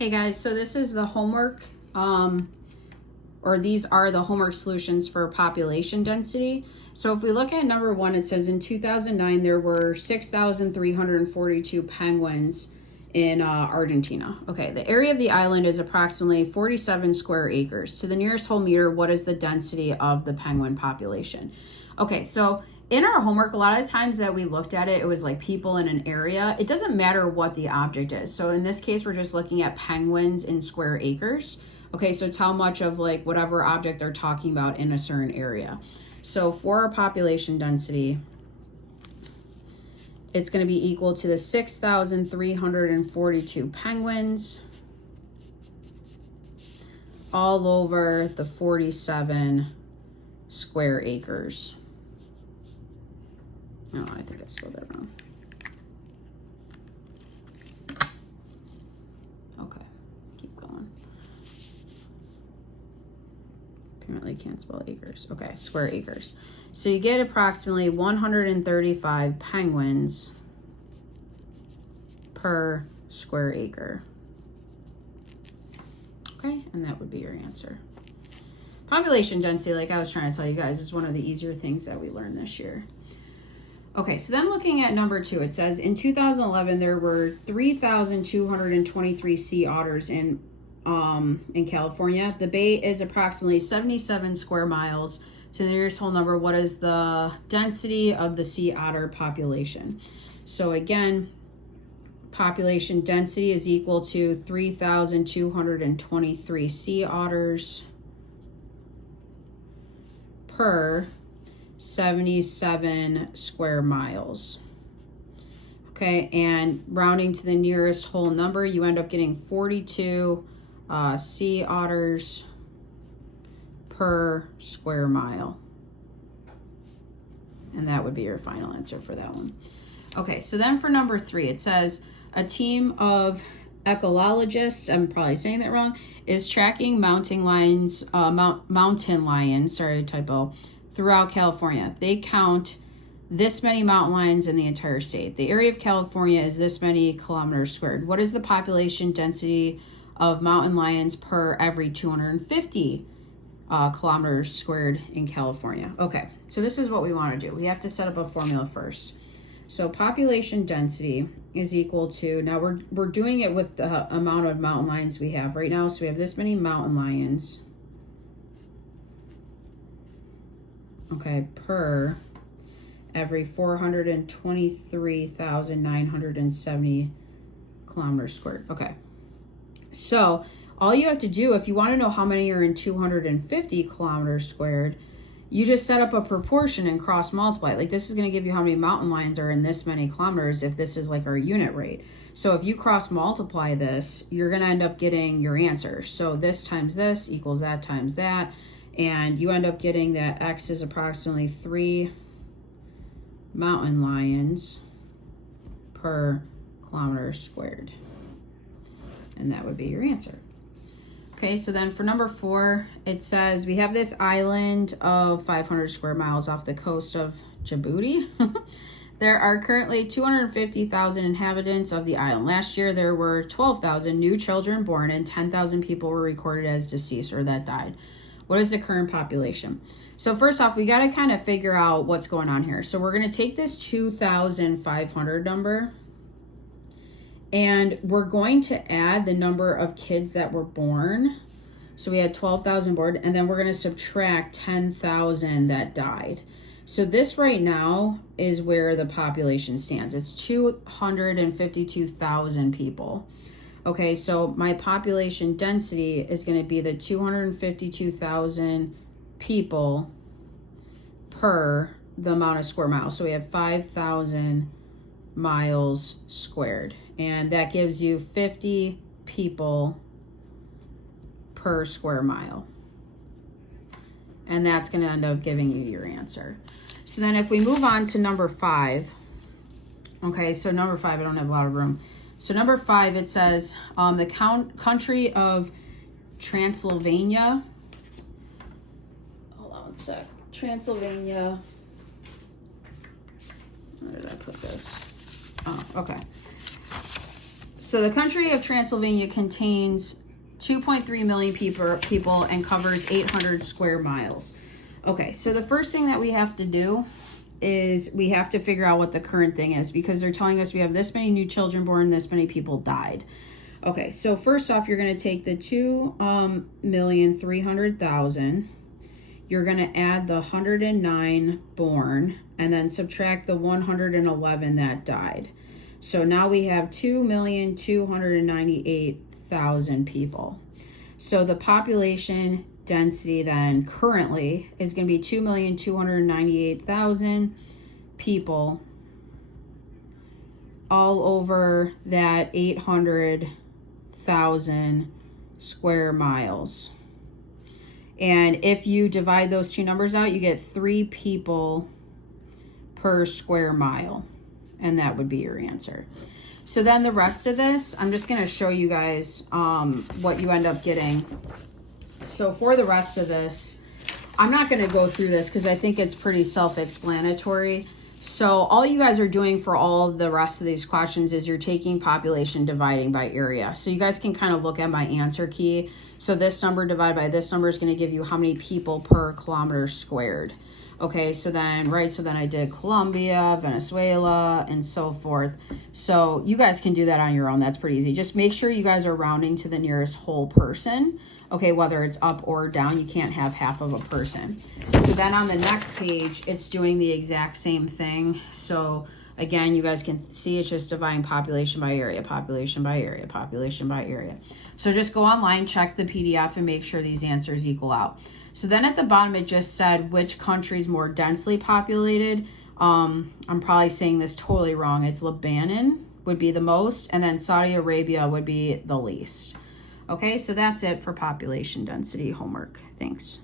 Hey guys, so this is the homework, or these are the homework solutions for population density. So if we look at number one, it says in 2009, there were 6,342 penguins in Argentina. Okay, the area of the island is approximately 47 square acres. To the nearest whole meter, what is the density of the penguin population? Okay, so in our homework, a lot of times that we looked at it, it was like people in an area. It doesn't matter what the object is. So in this case, we're just looking at penguins in square acres. Okay, so it's how much of like whatever object they're talking about in a certain area. So for our population density, it's going to be equal to the 6,342 penguins all over the 47 square acres. No, I think I spelled that wrong. Okay, keep going. Apparently can't spell acres. Okay, square acres. So you get approximately 135 penguins per square acre. Okay, and that would be your answer. Population density, like I was trying to tell you guys, is one of the easier things that we learned this year. Okay, so then looking at number two, it says in 2011 there were 3,223 sea otters in California. The bay is approximately 77 square miles. To the nearest whole number, what is the density of the sea otter population? So again, population density is equal to 3,223 sea otters per 77 square miles. Okay, and rounding to the nearest whole number, you end up getting 42 sea otters per square mile. And that would be your final answer for that one. Okay, so then for number three, it says a team of ecologists, I'm probably saying that wrong, is tracking mountain lions, sorry, typo, throughout California. They count this many mountain lions in the entire state. The area of California is this many kilometers squared. What is the population density of mountain lions per every 250 kilometers squared in California? Okay, so this is what we want to do. We have to set up a formula first. So population density is equal to, now we're doing it with the amount of mountain lions we have right now. So we have this many mountain lions, okay, per every 423,970 kilometers squared. Okay, so all you have to do, if you want to know how many are in 250 kilometers squared, you just set up a proportion and cross multiply. Like this is going to give you how many mountain lions are in this many kilometers if this is like our unit rate. So if you cross multiply this, you're going to end up getting your answer. So this times this equals that times that. And you end up getting that X is approximately 3 mountain lions per kilometer squared. And that would be your answer. Okay, so then for number four, it says we have this island of 500 square miles off the coast of Djibouti. There are currently 250,000 inhabitants of the island. Last year, there were 12,000 new children born and 10,000 people were recorded as deceased or that died. What is the current population? So first off, we got to kind of figure out what's going on here. So we're going to take this 2,500 number and we're going to add the number of kids that were born. So we had 12,000 born, and then we're going to subtract 10,000 that died. So this right now is where the population stands. It's 252,000 people. Okay, so my population density is going to be the 252,000 people per the amount of square miles. So we have 5,000 miles squared. And that gives you 50 people per square mile. And that's going to end up giving you your answer. So then if we move on to number five, okay, so number five, I don't have a lot of room. So number five, it says the country of Transylvania. Hold on one sec. Transylvania. Where did I put this? Oh, okay. So the country of Transylvania contains 2.3 million people and covers 800 square miles. Okay, so the first thing that we have to do is we have to figure out what the current thing is, because they're telling us we have this many new children born, this many people died. Okay, so first off, you're going to take the 2,300,000. You're going to add the 109 born and then subtract the 111 that died. So now we have 2,298,000 people. So the population density then currently is going to be 2,298,000 people all over that 800,000 square miles. And if you divide those two numbers out, you get 3 people per square mile. And that would be your answer. So then the rest of this, I'm just going to show you guys what you end up getting. So for the rest of this, I'm not going to go through this because I think it's pretty self-explanatory. So all you guys are doing for all of the rest of these questions is you're taking population dividing by area. So you guys can kind of look at my answer key. So this number divided by this number is going to give you how many people per kilometer squared. Okay, so then I did Colombia, Venezuela, and so forth. So you guys can do that on your own. That's pretty easy. Just make sure you guys are rounding to the nearest whole person. Okay, whether it's up or down, you can't have half of a person. So then on the next page, it's doing the exact same thing. So again, you guys can see it's just dividing population by area, population by area, population by area. So just go online, check the PDF, and make sure these answers equal out. So then at the bottom, it just said which country is more densely populated. I'm probably saying this totally wrong. It's Lebanon would be the most, and then Saudi Arabia would be the least. Okay, so that's it for population density homework. Thanks.